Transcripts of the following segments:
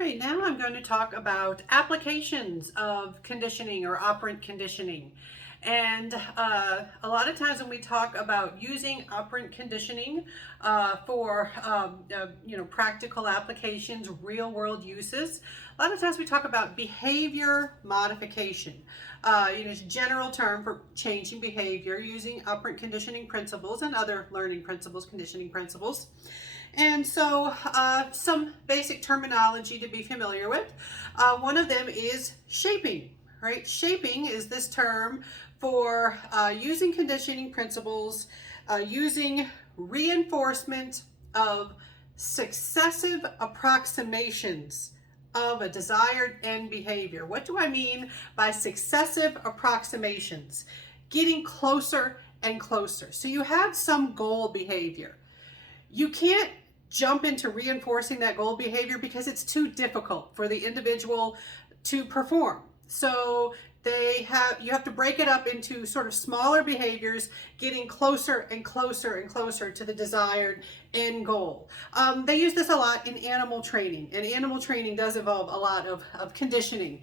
Right, now I'm going to talk about applications of conditioning or operant conditioning. And a lot of times when we talk about using operant conditioning for practical applications, real world uses, a lot of times we talk about behavior modification. It's a general term for changing behavior using operant conditioning principles and other learning principles, conditioning principles. And so some basic terminology to be familiar with. One of them is shaping, right? Shaping is this term for using conditioning principles, using reinforcement of successive approximations of a desired end behavior. What do I mean by successive approximations? Getting closer and closer. So you have some goal behavior. You can't jump into reinforcing that goal behavior because it's too difficult for the individual to perform. So you have to break it up into sort of smaller behaviors, getting closer and closer and closer to the desired end goal. They use this a lot in animal training, and animal training does involve a lot of conditioning.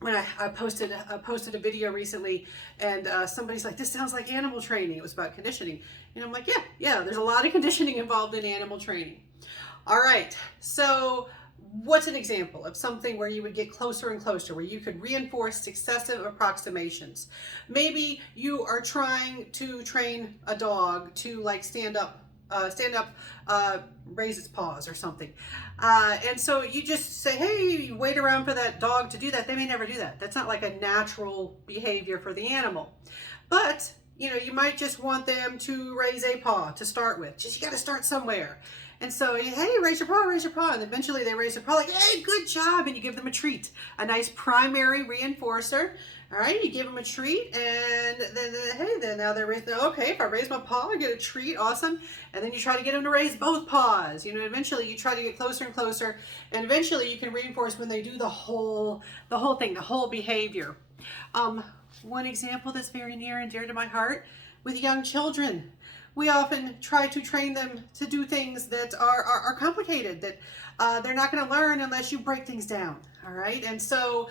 When I posted a video recently, and somebody's like, this sounds like animal training. It was about conditioning. And I'm like, yeah, there's a lot of conditioning involved in animal training. All right, so what's an example of something where you would get closer and closer, where you could reinforce successive approximations? Maybe you are trying to train a dog to like stand up, raise its paws or something. And so you just say, hey, you wait around for that dog to do that. They may never do that. That's not like a natural behavior for the animal. But, you might just want them to raise a paw to start with. Just, you got to start somewhere. And so, hey, raise your paw. And eventually they raise their paw like, hey, good job. And you give them a treat, a nice primary reinforcer. All right, you give them a treat, and then now they're raising, okay, if I raise my paw, I get a treat, awesome. And then you try to get them to raise both paws. Eventually you try to get closer and closer, and eventually you can reinforce when they do the whole thing, the whole behavior. One example that's very near and dear to my heart with young children. We often try to train them to do things that are complicated, that they're not going to learn unless you break things down. All right, and so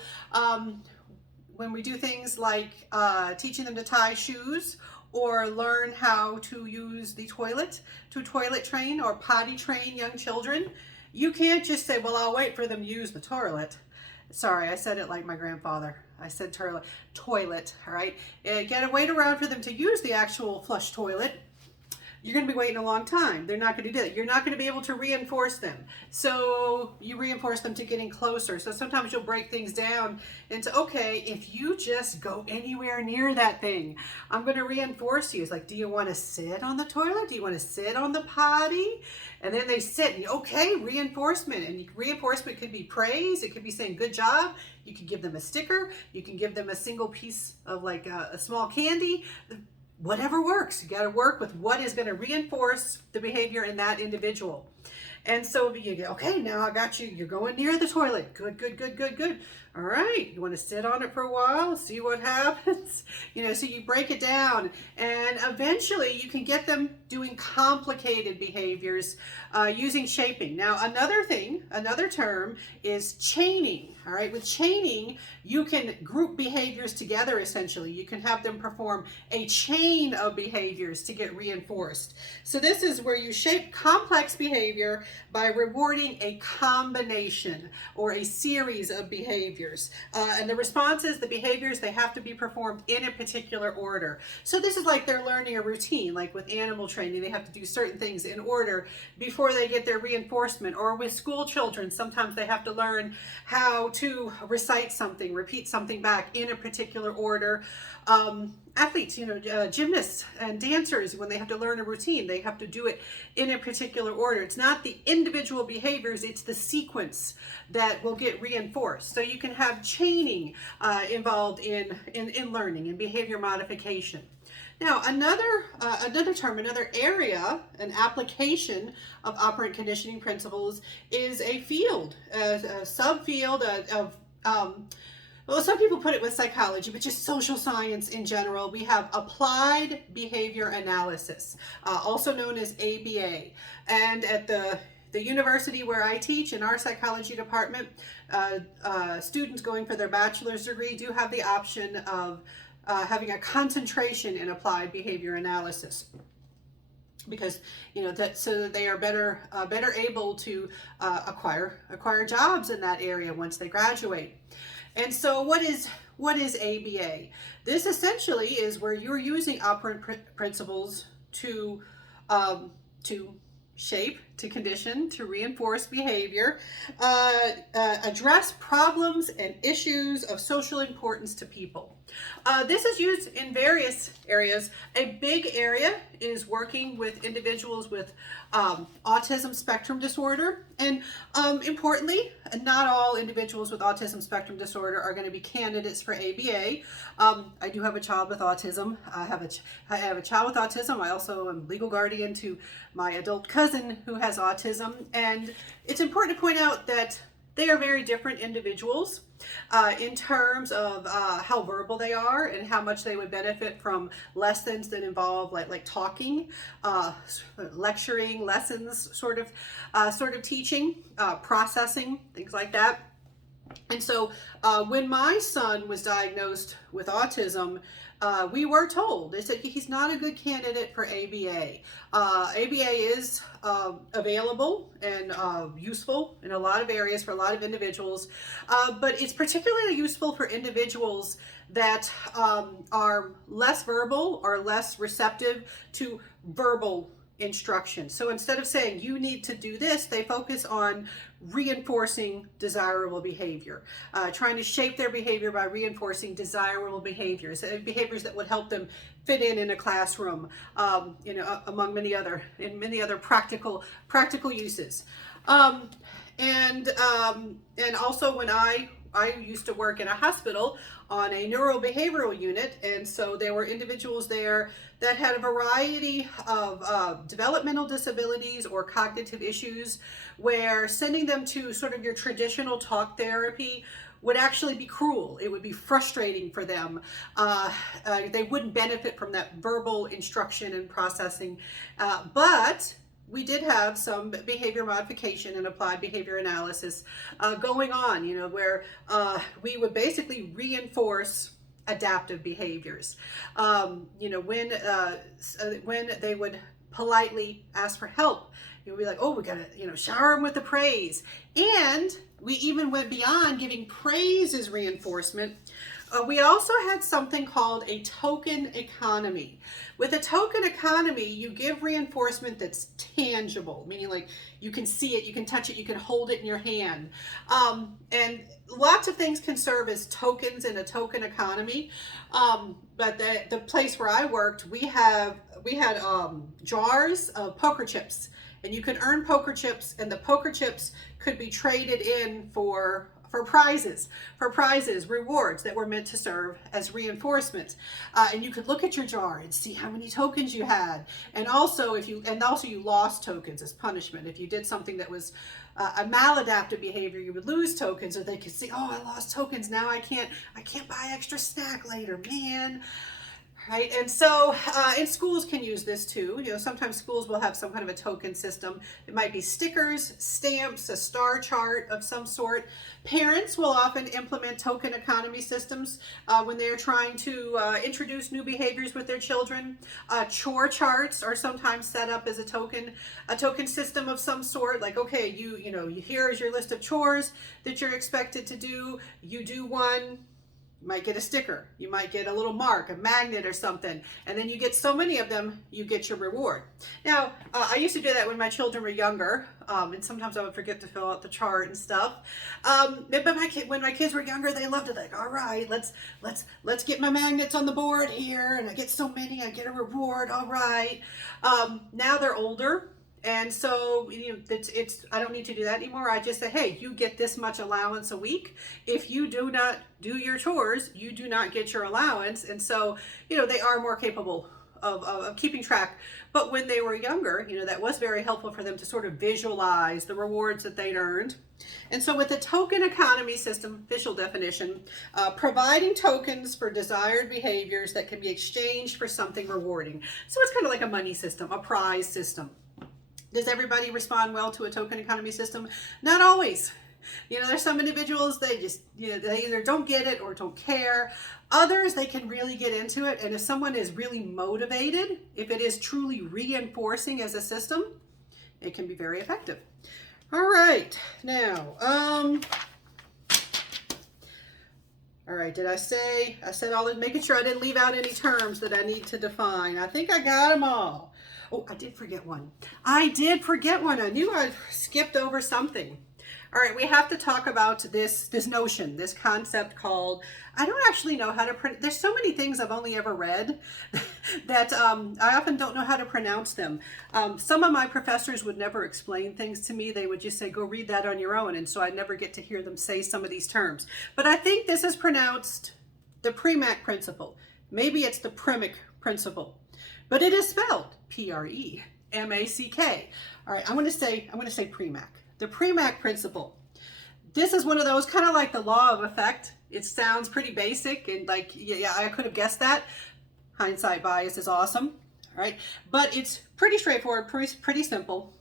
when we do things like teaching them to tie shoes or learn how to use the toilet to toilet train or potty train young children, you can't just say, well, I'll wait for them to use the toilet. Sorry, I said it like my grandfather. I said toilet, all right? You gotta wait around for them to use the actual flush toilet. You're going to be waiting a long time. They're not going to do that. You're not going to be able to reinforce them. So you reinforce them to getting closer. So sometimes you'll break things down into, okay, if you just go anywhere near that thing, I'm going to reinforce you. It's like, do you want to sit on the toilet? Do you want to sit on the potty? And then they sit, and okay, reinforcement. And reinforcement could be praise. It could be saying, good job. You could give them a sticker. You can give them a single piece of like a small candy. Whatever works. You got to work with what is going to reinforce the behavior in that individual. And so you go, okay, now I got you. You're going near the toilet. Good. All right. You want to sit on it for a while, see what happens. So you break it down, and eventually you can get them doing complicated behaviors using shaping. Now, another term is chaining. All right. With chaining, you can group behaviors together, essentially. You can have them perform a chain of behaviors to get reinforced. So this is where you shape complex behavior by rewarding a combination or a series of behaviors. And the responses, the behaviors, they have to be performed in a particular order. So this is like they're learning a routine, like with animal training, they have to do certain things in order before they get their reinforcement. Or with school children, sometimes they have to learn how to recite something, repeat something back in a particular order. Athletes, gymnasts and dancers, when they have to learn a routine, they have to do it in a particular order. It's not the individual behaviors, it's the sequence that will get reinforced. So you can have chaining involved in learning and behavior modification. Now, another term, another area, an application of operant conditioning principles is a field, a subfield of well, some people put it with psychology, but just social science in general. We have applied behavior analysis, also known as ABA. And at the the university where I teach, in our psychology department, students going for their bachelor's degree do have the option of having a concentration in applied behavior analysis, because that so that they are better able to acquire jobs in that area once they graduate. And so what is ABA? This essentially is where you're using operant principles to shape, to condition, to reinforce behavior, address problems and issues of social importance to people. This is used in various areas. A big area is working with individuals with autism spectrum disorder. And importantly, not all individuals with autism spectrum disorder are going to be candidates for ABA. I do have a child with autism. I have a child with autism. I also am legal guardian to my adult cousin who has autism. And it's important to point out that they are very different individuals in terms of how verbal they are and how much they would benefit from lessons that involve like talking, lecturing, lessons, sort of teaching, processing, things like that. And so when my son was diagnosed with autism, we were told, they said he's not a good candidate for ABA. ABA is available and useful in a lot of areas for a lot of individuals, but it's particularly useful for individuals that are less verbal or less receptive to verbal instruction. So instead of saying you need to do this, they focus on reinforcing desirable behavior, trying to shape their behavior by reinforcing desirable behaviors, behaviors that would help them fit in a classroom, among many other practical uses. And also when I used to work in a hospital on a neurobehavioral unit, and so there were individuals there that had a variety of developmental disabilities or cognitive issues, where sending them to sort of your traditional talk therapy would actually be cruel. It would be frustrating for them. They wouldn't benefit from that verbal instruction and processing, but we did have some behavior modification and applied behavior analysis going on, where we would basically reinforce adaptive behaviors. When they would politely ask for help, you'll be like, oh, we gotta, shower them with the praise. And we even went beyond giving praise as reinforcement. We also had something called a token economy. With a token economy, you give reinforcement that's tangible, meaning like you can see it, you can touch it, you can hold it in your hand. And lots of things can serve as tokens in a token economy. But the place where I worked, we had jars of poker chips, and you could earn poker chips, and the poker chips could be traded in for prizes, rewards that were meant to serve as reinforcement. And you could look at your jar and see how many tokens you had. And also you lost tokens as punishment. If you did something that was a maladaptive behavior, you would lose tokens, or they could see, oh, I lost tokens. Now I can't buy extra snack later, man. Right, and so and schools can use this too. Sometimes schools will have some kind of a token system. It might be stickers, stamps, a star chart of some sort. Parents will often implement token economy systems when they're trying to introduce new behaviors with their children. Chore charts are sometimes set up as a token system of some sort. Like, okay, here is your list of chores that you're expected to do. You do one. You might get a sticker, you might get a little mark, a magnet or something, and then you get so many of them, you get your reward. Now, I used to do that when my children were younger, and sometimes I would forget to fill out the chart and stuff. But when my kids were younger, they loved it. Like, all right, let's get my magnets on the board here, and I get so many, I get a reward. All right. Now they're older. And so, I don't need to do that anymore. I just say, hey, you get this much allowance a week. If you do not do your chores, you do not get your allowance. And so, they are more capable of keeping track. But when they were younger, that was very helpful for them to sort of visualize the rewards that they'd earned. And so with the token economy system, official definition, providing tokens for desired behaviors that can be exchanged for something rewarding. So it's kind of like a money system, a prize system. Does everybody respond well to a token economy system? Not always. You know, there's some individuals, they just, you know, they either don't get it or don't care. Others, they can really get into it. And if someone is really motivated, if it is truly reinforcing as a system, it can be very effective. All right. Now, all right, did I said all this, making sure I didn't leave out any terms that I need to define. I think I got them all. Oh, I did forget one. I knew I skipped over something. All right, we have to talk about this notion, this concept called, I don't actually know how to pronounce, there's so many things I've only ever read that I often don't know how to pronounce them. Some of my professors would never explain things to me. They would just say, go read that on your own. And so I never get to hear them say some of these terms. But I think this is pronounced the Primic Principle. Maybe it's the Primic Principle, but it is spelled P-R-E-M-A-C-K. All right, I'm going to say Primic. The Primic Principle. This is one of those kind of like the law of effect. It sounds pretty basic and like, yeah, I could have guessed that. Hindsight bias is awesome. All right. But it's pretty straightforward, pretty simple.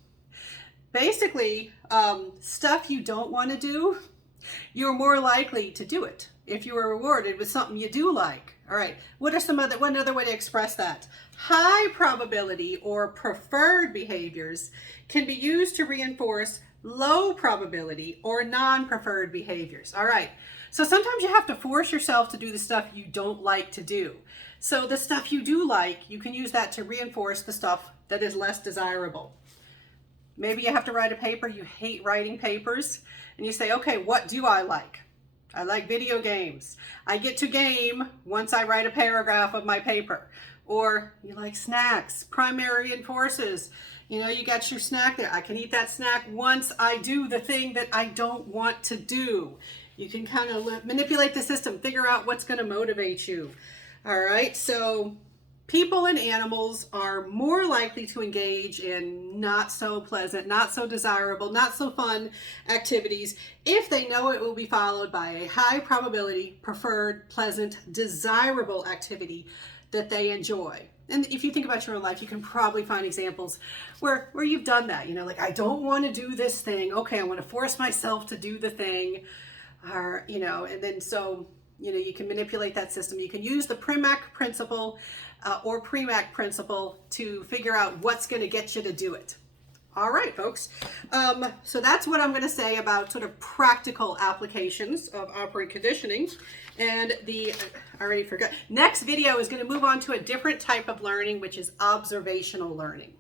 Basically, stuff you don't want to do, you're more likely to do it if you are rewarded with something you do like. All right. One other way to express that? High probability or preferred behaviors can be used to reinforce low probability or non-preferred behaviors. All right. So sometimes you have to force yourself to do the stuff you don't like to do. So the stuff you do like, you can use that to reinforce the stuff that is less desirable. Maybe you have to write a paper, you hate writing papers, and you say, okay, what do I like? I like video games. I get to game once I write a paragraph of my paper. Or you like snacks, primary reinforces. You know, you got your snack there. I can eat that snack once I do the thing that I don't want to do. You can kind of manipulate the system, figure out what's going to motivate you. All right, so people and animals are more likely to engage in not so pleasant, not so desirable, not so fun activities if they know it will be followed by a high probability, preferred, pleasant, desirable activity that they enjoy. And if you think about your own life, you can probably find examples where you've done that. You know, like, I don't want to do this thing. Okay, I want to force myself to do the thing. Or, you know, and then so, you know, you can manipulate that system. You can use the Primic Principle or Primic Principle to figure out what's going to get you to do it. All right, folks. So that's what I'm going to say about sort of practical applications of operant conditioning. And I already forgot. Next video is going to move on to a different type of learning, which is observational learning.